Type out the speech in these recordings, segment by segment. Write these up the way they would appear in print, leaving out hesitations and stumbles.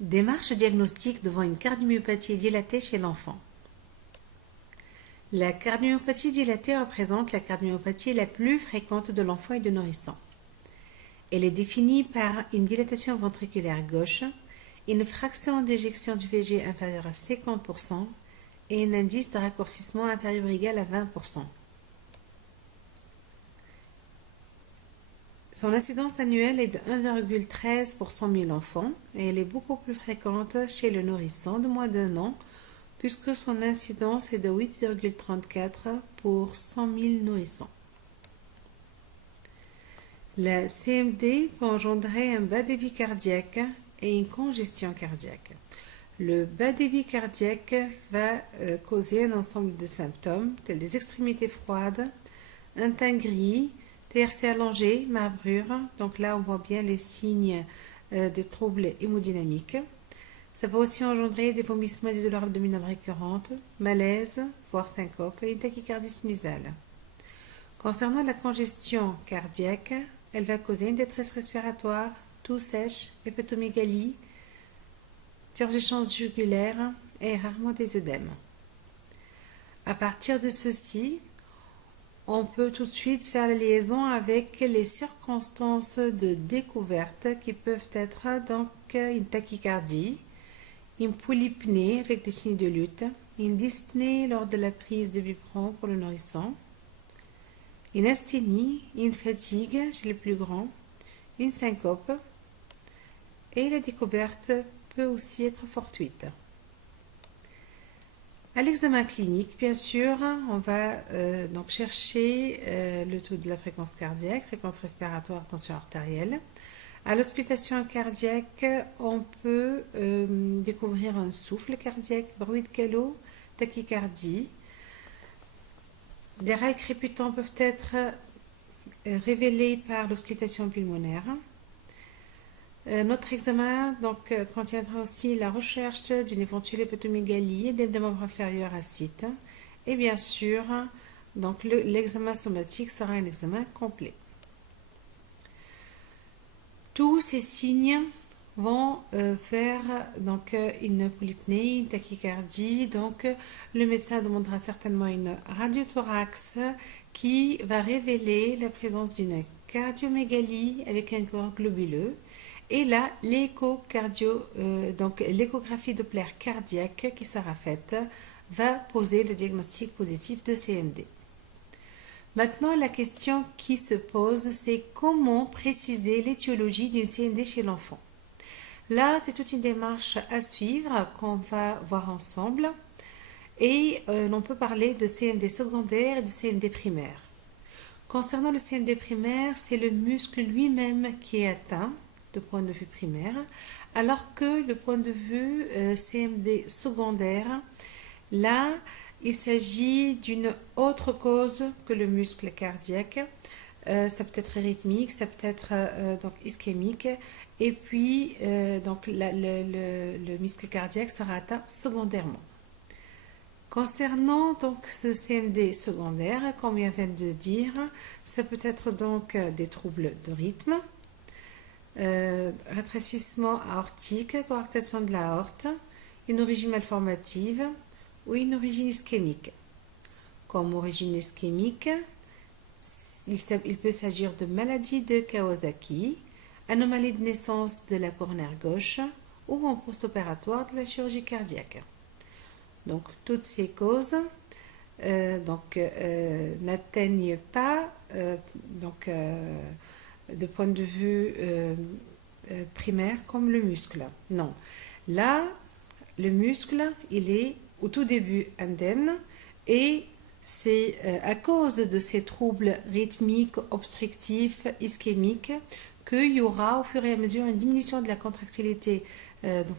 Démarche diagnostique devant une cardiomyopathie dilatée chez l'enfant. La cardiomyopathie dilatée représente la cardiomyopathie la plus fréquente de l'enfant et de nourrisson. Elle est définie par une dilatation ventriculaire gauche, une fraction d'éjection du VG inférieure à 50% et un indice de raccourcissement intérieur égal à 20%. Son incidence annuelle est de 1,13 pour 100 000 enfants et elle est beaucoup plus fréquente chez le nourrisson de moins d'1 an puisque son incidence est de 8,34 pour 100 000 nourrissons. La CMD peut engendrer un bas débit cardiaque et une congestion cardiaque. Le bas débit cardiaque va causer un ensemble de symptômes tels des extrémités froides, un teint gris, TRC allongé, marbrure, donc là on voit bien les signes des troubles hémodynamiques. Ça peut aussi engendrer des vomissements et des douleurs abdominales récurrentes, malaise, voire syncope et une tachycardie sinusale. Concernant la congestion cardiaque, elle va causer une détresse respiratoire, toux sèche, hépatomégalie, turgescence jugulaire et rarement des œdèmes. À partir de ceci, on peut tout de suite faire la liaison avec les circonstances de découverte qui peuvent être donc une tachycardie, une polypnée avec des signes de lutte, une dyspnée lors de la prise de biberon pour le nourrisson, une asthénie, une fatigue chez les plus grands, une syncope et la découverte peut aussi être fortuite. À l'examen clinique, bien sûr, on va donc chercher le taux de la fréquence cardiaque, fréquence respiratoire, tension artérielle. À l'auscultation cardiaque, on peut découvrir un souffle cardiaque, bruit de galop, tachycardie. Des râles crépitants peuvent être révélés par l'auscultation pulmonaire. Notre examen contiendra aussi la recherche d'une éventuelle hépatomégalie des membres inférieurs à site. Et bien sûr, l'examen somatique sera un examen complet. Tous ces signes vont faire une polypnée, une tachycardie. Donc, le médecin demandera certainement une radiothorax qui va révéler la présence d'une cardiomégalie avec un corps globuleux. Et là, l'échographie Doppler cardiaque qui sera faite va poser le diagnostic positif de CMD. Maintenant, la question qui se pose, c'est comment préciser l'étiologie d'une CMD chez l'enfant. Là, c'est toute une démarche à suivre qu'on va voir ensemble. Et l'on peut parler de CMD secondaire et de CMD primaire. Concernant le CMD primaire, c'est le muscle lui-même qui est atteint de point de vue primaire, alors que le point de vue CMD secondaire, là, il s'agit d'une autre cause que le muscle cardiaque. Ça peut être rythmique, ça peut être ischémique, et puis le muscle cardiaque sera atteint secondairement. Concernant ce CMD secondaire, comme on vient de dire, ça peut être des troubles de rythme, rétrécissement aortique, coarctation de l'aorte, une origine malformative ou une origine ischémique. Comme origine ischémique, il peut s'agir de maladie de Kawasaki, anomalie de naissance de la coronaire gauche ou en post-opératoire de la chirurgie cardiaque. Donc, toutes ces causes n'atteignent pas de point de vue primaire comme le muscle. Non. Là, le muscle, il est au tout début indemne et c'est à cause de ces troubles rythmiques, obstructifs, ischémiques qu'il y aura au fur et à mesure une diminution de la contractilité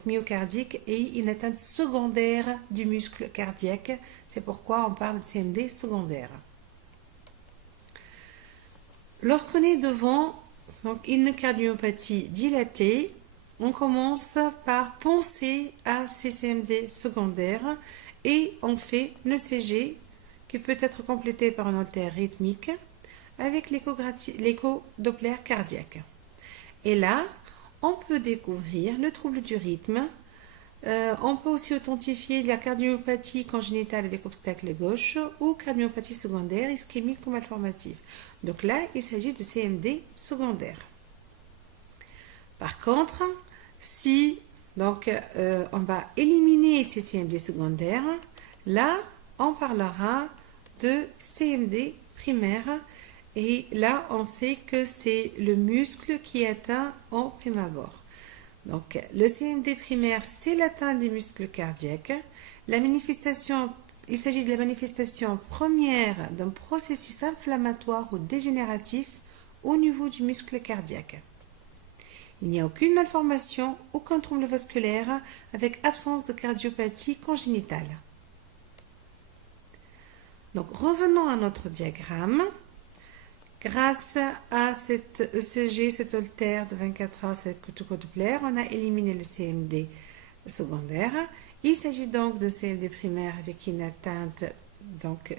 myocardique et une atteinte secondaire du muscle cardiaque. C'est pourquoi on parle de CMD secondaire. Lorsqu'on est devant une cardiomyopathie dilatée, on commence par penser à ces CMD secondaires et on fait le CG qui peut être complété par un Holter rythmique avec l'écho Doppler cardiaque. Et là, on peut découvrir le trouble du rythme. On peut aussi authentifier la cardiomyopathie congénitale avec obstacle gauche ou cardiomyopathie secondaire ischémique ou malformative. Donc là, il s'agit de CMD secondaire. Par contre, si on va éliminer ces CMD secondaires, là, on parlera de CMD primaire. Et là, on sait que c'est le muscle qui est atteint en prime abord. Donc, le CMD primaire, c'est l'atteinte des muscles cardiaques. Il s'agit de la manifestation première d'un processus inflammatoire ou dégénératif au niveau du muscle cardiaque. Il n'y a aucune malformation, aucun trouble vasculaire avec absence de cardiopathie congénitale. Donc, revenons à notre diagramme. Grâce à cet ECG, cet Holter de 24 heures, cette Doppler, on a éliminé le CMD secondaire. Il s'agit donc de CMD primaire avec une atteinte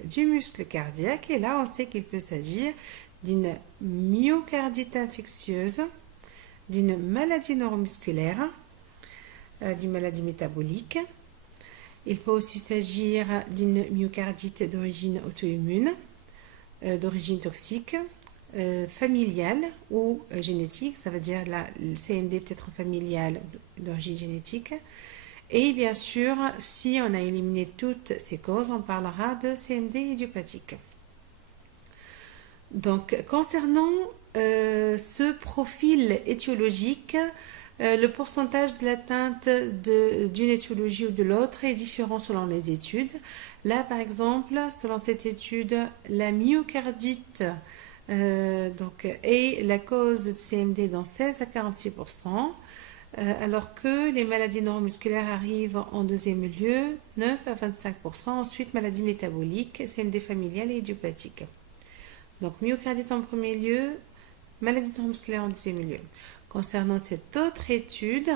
du muscle cardiaque. Et là, on sait qu'il peut s'agir d'une myocardite infectieuse, d'une maladie neuromusculaire, d'une maladie métabolique. Il peut aussi s'agir d'une myocardite d'origine auto-immune, d'origine toxique, familiale ou génétique, ça veut dire le CMD peut être familial d'origine génétique. Et bien sûr, si on a éliminé toutes ces causes, on parlera de CMD idiopathique. Donc, concernant ce profil étiologique, le pourcentage de l'atteinte d'une étiologie ou de l'autre est différent selon les études. Là, par exemple, selon cette étude, la myocardite est la cause de CMD dans 16 à 46%, alors que les maladies neuromusculaires arrivent en deuxième lieu, 9 à 25%. Ensuite, maladies métaboliques, CMD familiale et idiopathique. Donc, myocardite en premier lieu, maladie neuromusculaire en deuxième lieu. Concernant cette autre étude,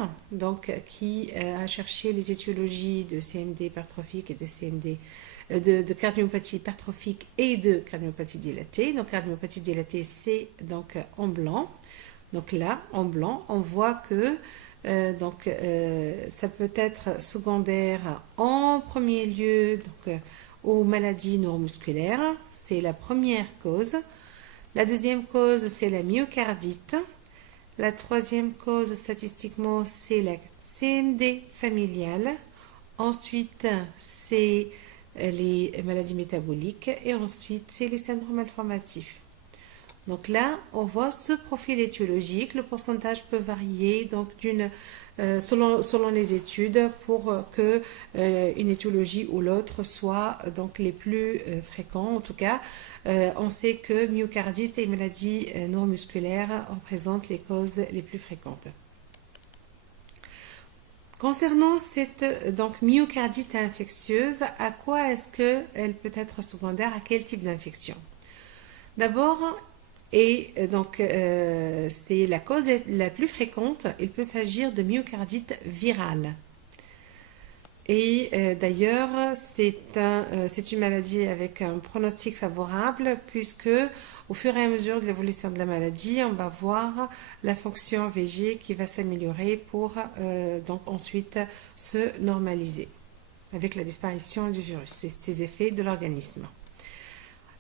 qui a cherché les étiologies de CMD hypertrophique et de CMD de cardiomyopathie hypertrophique et de cardiomyopathie dilatée. Donc cardiomyopathie dilatée, c'est en blanc. Donc là, en blanc, on voit que ça peut être secondaire en premier lieu aux maladies neuromusculaires. C'est la première cause. La deuxième cause, c'est la myocardite. La troisième cause, statistiquement, c'est la CMD familiale. Ensuite, c'est les maladies métaboliques. Et ensuite, c'est les syndromes malformatifs. Donc là, on voit ce profil étiologique. Le pourcentage peut varier selon les études pour que une étiologie ou l'autre soit les plus fréquents. En tout cas, on sait que myocardite et maladies neuromusculaires représentent les causes les plus fréquentes. Concernant cette myocardite infectieuse, à quoi est-ce qu'elle peut être secondaire? À quel type d'infection? D'abord, c'est la cause la plus fréquente. Il peut s'agir de myocardite virale. Et d'ailleurs, c'est une maladie avec un pronostic favorable puisque au fur et à mesure de l'évolution de la maladie, on va voir la fonction VG qui va s'améliorer pour ensuite se normaliser avec la disparition du virus, ces effets de l'organisme.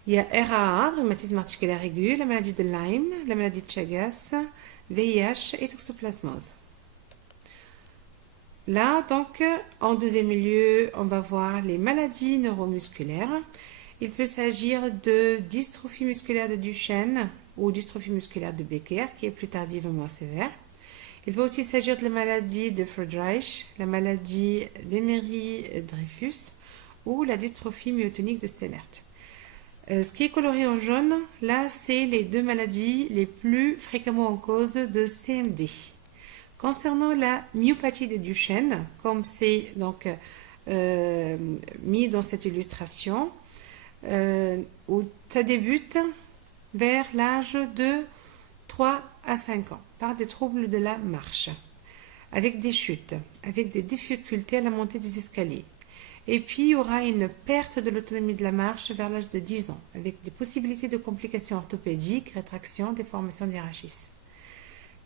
Il y a RAA, rhumatisme articulaire aigu, la maladie de Lyme, la maladie de Chagas, VIH et toxoplasmose. Là, en deuxième lieu, on va voir les maladies neuromusculaires. Il peut s'agir de dystrophie musculaire de Duchenne ou dystrophie musculaire de Becker, qui est plus tardive et moins sévère. Il peut aussi s'agir de la maladie de Friedreich, la maladie d'Emery-Dreyfus ou la dystrophie myotonique de Stenert. Ce qui est coloré en jaune, là, c'est les deux maladies les plus fréquemment en cause de CMD. Concernant la myopathie de Duchenne, comme c'est mis dans cette illustration, où ça débute vers l'âge de 3 à 5 ans, par des troubles de la marche, avec des chutes, avec des difficultés à la montée des escaliers. Et puis, il y aura une perte de l'autonomie de la marche vers l'âge de 10 ans, avec des possibilités de complications orthopédiques, rétraction, déformation du rachis.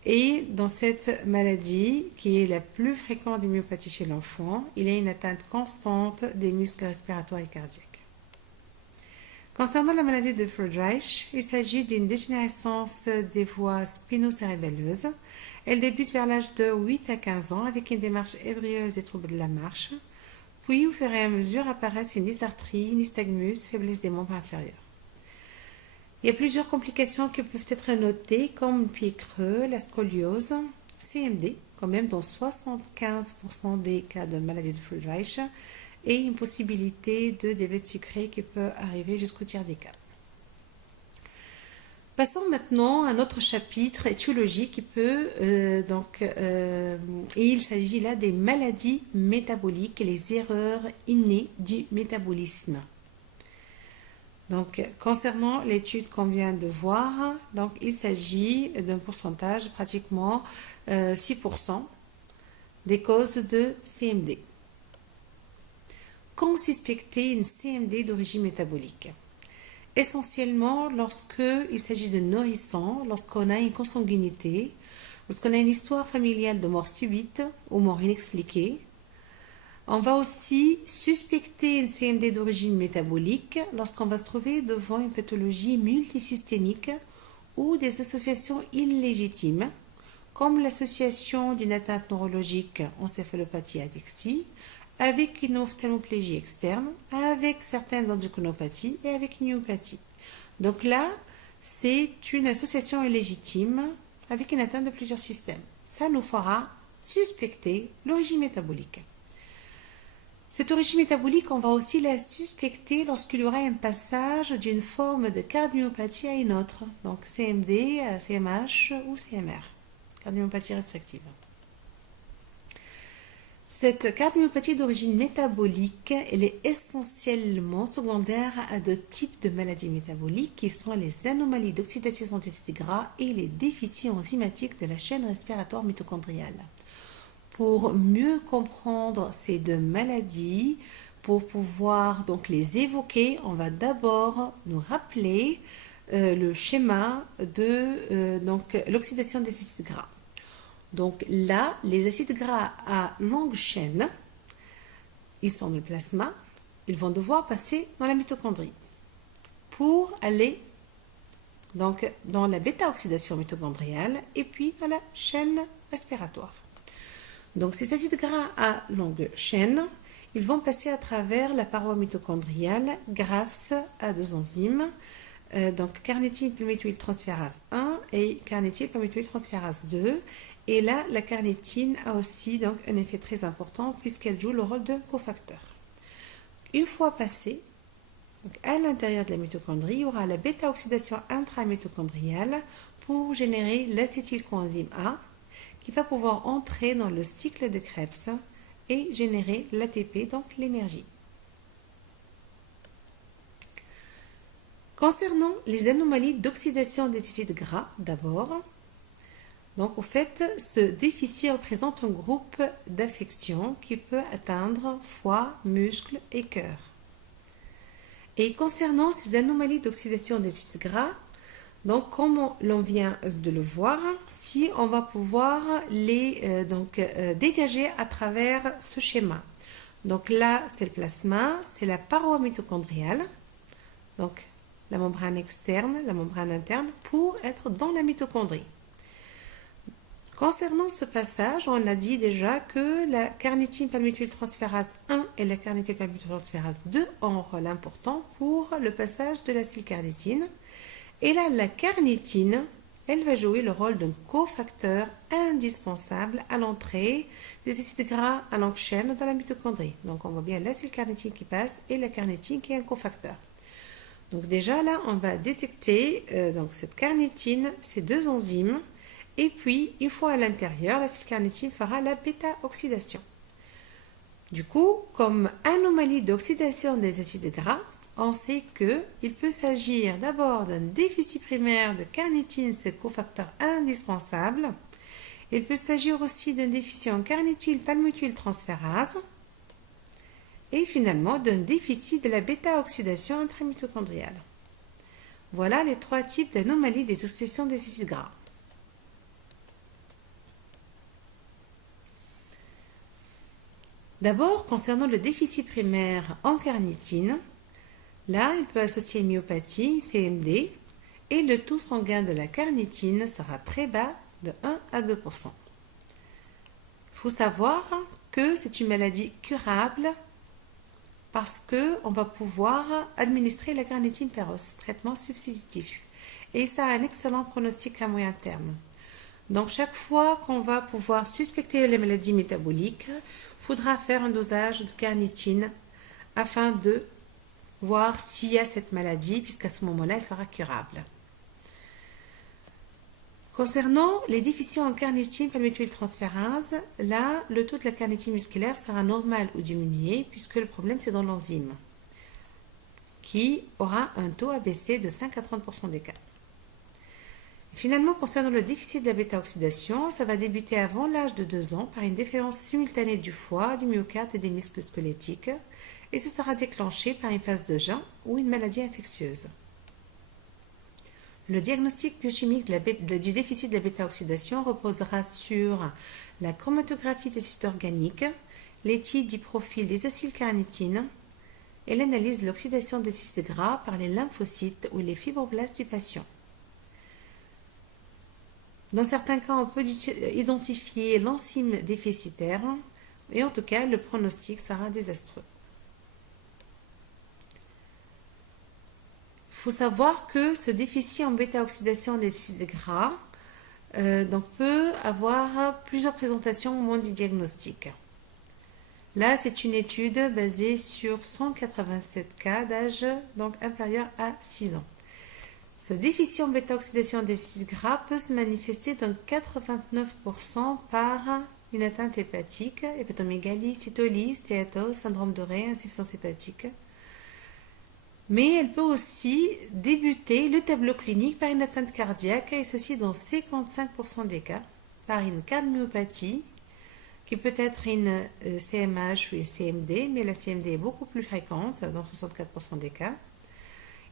Et dans cette maladie, qui est la plus fréquente des myopathies chez l'enfant, il y a une atteinte constante des muscles respiratoires et cardiaques. Concernant la maladie de Friedreich, il s'agit d'une dégénérescence des voies spinocérébelleuses. Elle débute vers l'âge de 8 à 15 ans avec une démarche ébrieuse et troubles de la marche. Puis, au fur et à mesure, apparaissent une dysarthrie, nystagmus, faiblesse des membres inférieurs. Il y a plusieurs complications qui peuvent être notées, comme le pied creux, la scoliose, CMD, quand même dans 75% des cas de maladie de Friedreich, et une possibilité de diabète sucré qui peut arriver jusqu'au tiers des cas. Passons maintenant à un autre chapitre, étiologie, qui peut, et il s'agit là des maladies métaboliques et les erreurs innées du métabolisme. Donc, concernant l'étude qu'on vient de voir, donc, il s'agit d'un pourcentage pratiquement 6% des causes de CMD. Quand suspecter une CMD d'origine métabolique? Essentiellement lorsqu'il s'agit de nourrissons, lorsqu'on a une consanguinité, lorsqu'on a une histoire familiale de mort subite ou mort inexpliquée. On va aussi suspecter une CMD d'origine métabolique lorsqu'on va se trouver devant une pathologie multisystémique ou des associations illégitimes, comme l'association d'une atteinte neurologique encéphalopathie adexie, avec une ophtalmoplégie externe, avec certaines endocrinopathies et avec une myopathie. Donc là, c'est une association illégitime avec une atteinte de plusieurs systèmes. Ça nous fera suspecter l'origine métabolique. Cette origine métabolique, on va aussi la suspecter lorsqu'il y aura un passage d'une forme de cardiomyopathie à une autre, donc CMD, CMH ou CMR, cardiomyopathie restrictive. Cette cardiomyopathie d'origine métabolique, elle est essentiellement secondaire à deux types de maladies métaboliques qui sont les anomalies d'oxydation des acides gras et les déficits enzymatiques de la chaîne respiratoire mitochondriale. Pour mieux comprendre ces deux maladies, pour pouvoir donc les évoquer, on va d'abord nous rappeler le schéma de l'oxydation des acides gras. Donc là, les acides gras à longue chaîne, ils sont dans le plasma, ils vont devoir passer dans la mitochondrie pour aller donc dans la bêta-oxydation mitochondriale et puis dans la chaîne respiratoire. Donc ces acides gras à longue chaîne, ils vont passer à travers la paroi mitochondriale grâce à deux enzymes, donc carnitine palmitoyltransférase 1 et carnitine palmitoyltransférase 2. Et là, la carnitine a aussi donc un effet très important puisqu'elle joue le rôle de cofacteur. Une fois passé, donc à l'intérieur de la mitochondrie, il y aura la bêta-oxydation intramitochondriale pour générer l'acétylcoenzyme A qui va pouvoir entrer dans le cycle de Krebs et générer l'ATP, donc l'énergie. Concernant les anomalies d'oxydation des acides gras, d'abord, donc, au fait, ce déficit représente un groupe d'affections qui peut atteindre foie, muscles et cœur. Et concernant ces anomalies d'oxydation des acides gras, donc comme l'on vient de le voir, si on va pouvoir les dégager à travers ce schéma. Donc là, c'est le plasma, c'est la paroi mitochondriale, donc la membrane externe, la membrane interne, pour être dans la mitochondrie. Concernant ce passage, on a dit déjà que la carnitine palmitoyltransférase 1 et la carnitine palmitoyltransférase 2 ont un rôle important pour le passage de l'acylcarnitine. Et là, la carnitine, elle va jouer le rôle d'un cofacteur indispensable à l'entrée des acides gras à longue chaîne dans la mitochondrie. Donc, on voit bien l'acylcarnitine qui passe et la carnitine qui est un cofacteur. Donc, déjà là, on va détecter cette carnitine, ces deux enzymes. Et puis, une fois à l'intérieur, l'acylcarnitine fera la bêta-oxydation. Du coup, comme anomalie d'oxydation des acides gras, on sait qu'il peut s'agir d'abord d'un déficit primaire de carnitine, ce cofacteur indispensable. Il peut s'agir aussi d'un déficit en carnitine palmitoyltransférase et finalement d'un déficit de la bêta-oxydation intramitochondriale. Voilà les trois types d'anomalies des oxydations des acides gras. D'abord, concernant le déficit primaire en carnitine, là, il peut associer une myopathie, CMD, et le taux sanguin de la carnitine sera très bas, de 1 à 2%. Il faut savoir que c'est une maladie curable parce qu'on va pouvoir administrer la carnitine péros, traitement substitutif. Et ça a un excellent pronostic à moyen terme. Donc, chaque fois qu'on va pouvoir suspecter les maladies métaboliques, il faudra faire un dosage de carnitine afin de voir s'il y a cette maladie, puisqu'à ce moment-là, elle sera curable. Concernant les déficits en carnitine palmitoyltransférase, là, le taux de la carnitine musculaire sera normal ou diminué, puisque le problème, c'est dans l'enzyme, qui aura un taux abaissé de 5 à 30% des cas. Finalement, concernant le déficit de la bêta-oxydation, ça va débuter avant l'âge de 2 ans par une défaillance simultanée du foie, du myocarde et des muscles squelettiques, et ce sera déclenché par une phase de jeûne ou une maladie infectieuse. Le diagnostic biochimique du déficit de la bêta-oxydation reposera sur la chromatographie des cytes organiques, l'étude du profil des acylcarnitines et l'analyse de l'oxydation des cytes gras par les lymphocytes ou les fibroblastes du patient. Dans certains cas, on peut identifier l'enzyme déficitaire et en tout cas, le pronostic sera désastreux. Il faut savoir que ce déficit en bêta-oxydation des cytes gras peut avoir plusieurs présentations au moment du diagnostic. Là, c'est une étude basée sur 187 cas d'âge inférieur à 6 ans. Ce déficit en bêta-oxydation des cytes gras peut se manifester dans 89% par une atteinte hépatique, hépatomégalie, cytolyse, stéatose, syndrome de Rey, insuffisance hépatique. Mais elle peut aussi débuter le tableau clinique par une atteinte cardiaque, et ceci dans 55% des cas, par une cardiomyopathie, qui peut être une CMH ou une CMD, mais la CMD est beaucoup plus fréquente, dans 64% des cas.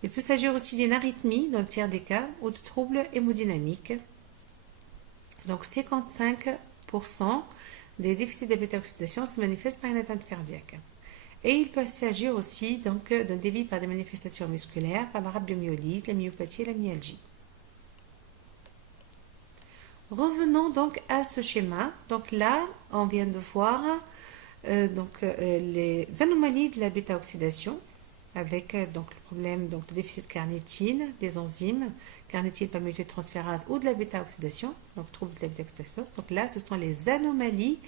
Il peut s'agir aussi d'une arythmie, dans le tiers des cas, ou de troubles hémodynamiques. Donc 55% des déficits de bêta-oxydation se manifestent par une atteinte cardiaque. Et il peut s'agir aussi d'un débit par des manifestations musculaires, par la rhabdomyolyse, la myopathie et la myalgie. Revenons donc à ce schéma. Donc là, on vient de voir les anomalies de la bêta-oxydation avec le problème de déficit de carnitine, des enzymes, carnitine palmitoyltransférase ou de la bêta-oxydation, donc trouble de la bêta-oxydation. Donc là, ce sont les anomalies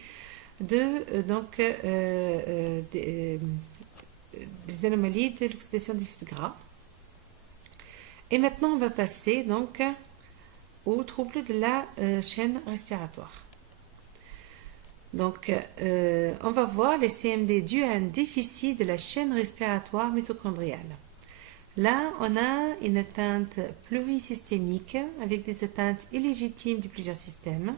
des anomalies de l'oxydation des cytes gras. Et maintenant, on va passer aux troubles de la chaîne respiratoire. Donc, on va voir les CMD dus à un déficit de la chaîne respiratoire mitochondriale. Là, on a une atteinte plurisystémique avec des atteintes illégitimes de plusieurs systèmes.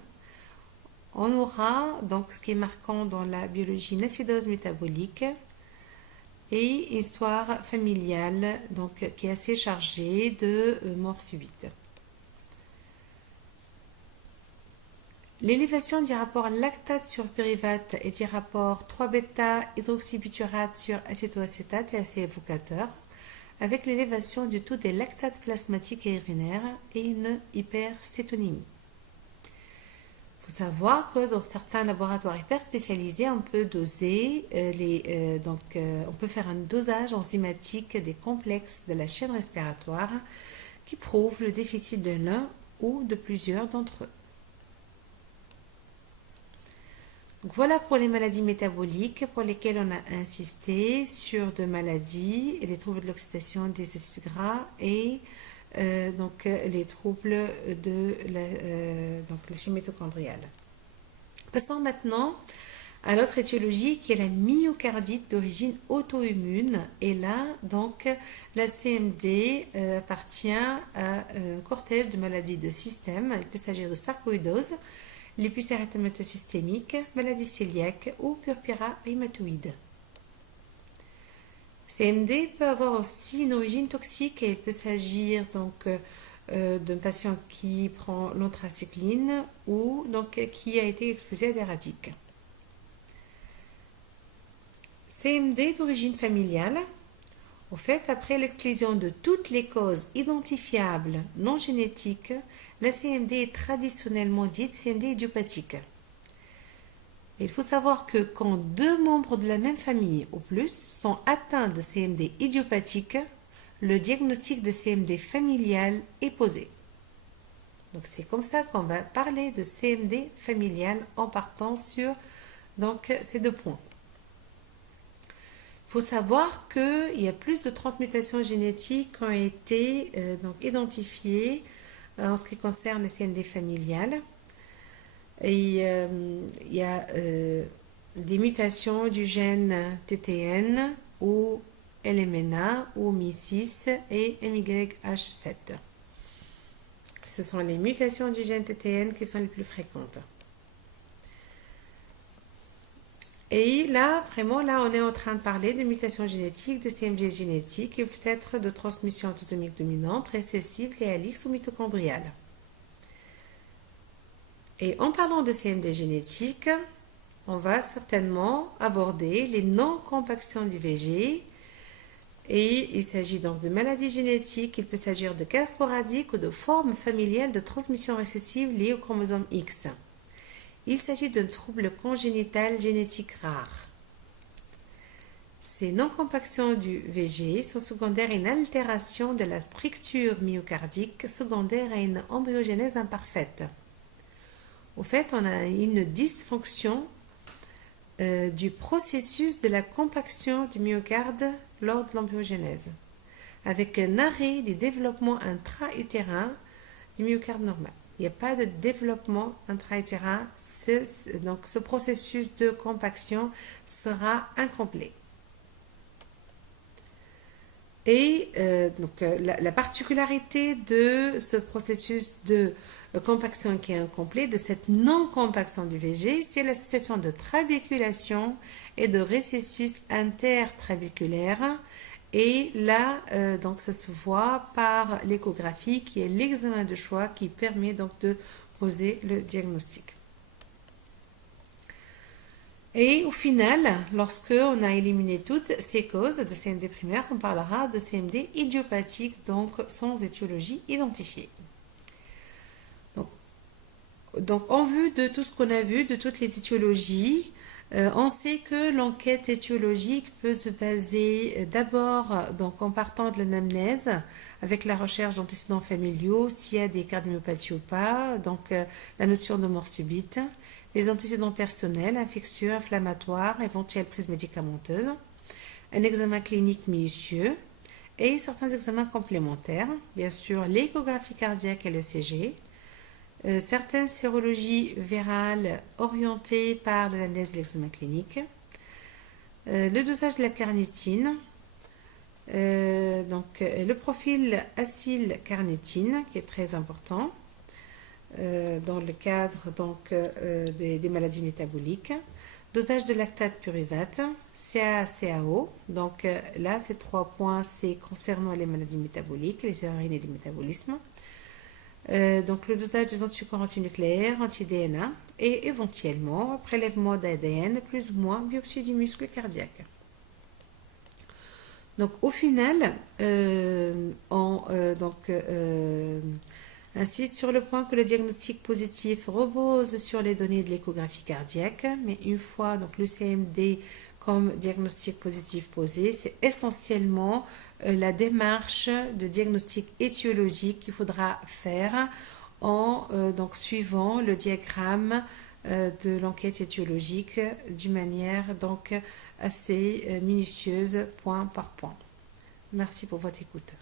On aura donc ce qui est marquant dans la biologie, une acidose métabolique et une histoire familiale qui est assez chargée de mort subite. L'élévation du rapport lactate sur pyruvate et du rapport 3-bêta hydroxybutyrate sur acétoacétate est assez évocateur, avec l'élévation du taux des lactates plasmatiques et urinaires et une hypercétonémie. Il faut savoir que dans certains laboratoires hyper spécialisés, on peut doser on peut faire un dosage enzymatique des complexes de la chaîne respiratoire qui prouve le déficit de l'un ou de plusieurs d'entre eux. Donc voilà pour les maladies métaboliques pour lesquelles on a insisté sur de maladies et les troubles de l'oxydation des acides gras et les troubles de la chaîne mitochondriale. Passons maintenant à l'autre étiologie qui est la myocardite d'origine auto-immune. Et là, la CMD appartient à un cortège de maladies de système. Il peut s'agir de sarcoïdose, lupus érythémateux systémique, maladie cœliaque ou purpura rhumatoïde. CMD peut avoir aussi une origine toxique et il peut s'agir d'un patient qui prend l'anthracycline ou qui a été exposé à des radiques. CMD d'origine familiale. Au fait, après l'exclusion de toutes les causes identifiables non génétiques, la CMD est traditionnellement dite CMD idiopathique. Il faut savoir que quand deux membres de la même famille ou plus sont atteints de CMD idiopathique, le diagnostic de CMD familial est posé. Donc c'est comme ça qu'on va parler de CMD familial en partant sur ces deux points. Il faut savoir qu'il y a plus de 30 mutations génétiques qui ont été identifiées en ce qui concerne le CMD familial. Et il y a des mutations du gène TTN ou LMNA ou MI6 et MYH7. Ce sont les mutations du gène TTN qui sont les plus fréquentes. Et là, vraiment, on est en train de parler de mutations génétiques, de CMD génétique, qui peuvent être de transmission autosomique dominante, récessive, léalique ou mitochondriale. Et en parlant de CMD génétique, on va certainement aborder les non-compactions du VG. Et il s'agit donc de maladies génétiques. Il peut s'agir de cas sporadiques ou de formes familiales de transmission récessive liées au chromosome X. Il s'agit d'un trouble congénital génétique rare. Ces non-compactions du VG sont secondaires à une altération de la structure myocardique, secondaire à une embryogénèse imparfaite. Au fait, on a une dysfonction du processus de la compaction du myocarde lors de l'embryogénèse, avec un arrêt du développement intra-utérin du myocarde normal. Il n'y a pas de développement intra-utérin, donc ce processus de compaction sera incomplet. Et la particularité de ce processus de compaction qui est incomplet, de cette non-compaction du VG, c'est l'association de trabéculation et de récessus intertrabéculaire. Et là, ça se voit par l'échographie qui est l'examen de choix qui permet donc de poser le diagnostic. Et au final, lorsque on a éliminé toutes ces causes de CMD primaire, on parlera de CMD idiopathique, donc sans étiologie identifiée. Donc en vue de tout ce qu'on a vu, de toutes les étiologies, on sait que l'enquête étiologique peut se baser d'abord en partant de l'anamnèse avec la recherche d'antécédents familiaux, s'il y a des cardiomyopathies ou pas, la notion de mort subite, les antécédents personnels, infectieux, inflammatoires, éventuelle prise médicamenteuse, un examen clinique minutieux et certains examens complémentaires, bien sûr l'échographie cardiaque et l'ECG, certaines sérologies virales orientées par l'analyse de l'examen clinique, le dosage de la carnitine, le profil acylcarnitine qui est très important dans le cadre des maladies métaboliques, dosage de lactate puruvate, CA-CAO, là ces 3 points c'est concernant les maladies métaboliques, les erreurs et des métabolismes. Le dosage des anticorps antinucléaires, anti-DNA et éventuellement prélèvement d'ADN plus ou moins biopsie du muscle cardiaque. Donc au final, on insiste sur le point que le diagnostic positif repose sur les données de l'échographie cardiaque, mais une fois le CMD comme diagnostic positif posé, c'est essentiellement la démarche de diagnostic étiologique qu'il faudra faire en suivant le diagramme de l'enquête étiologique d'une manière assez minutieuse, point par point. Merci pour votre écoute.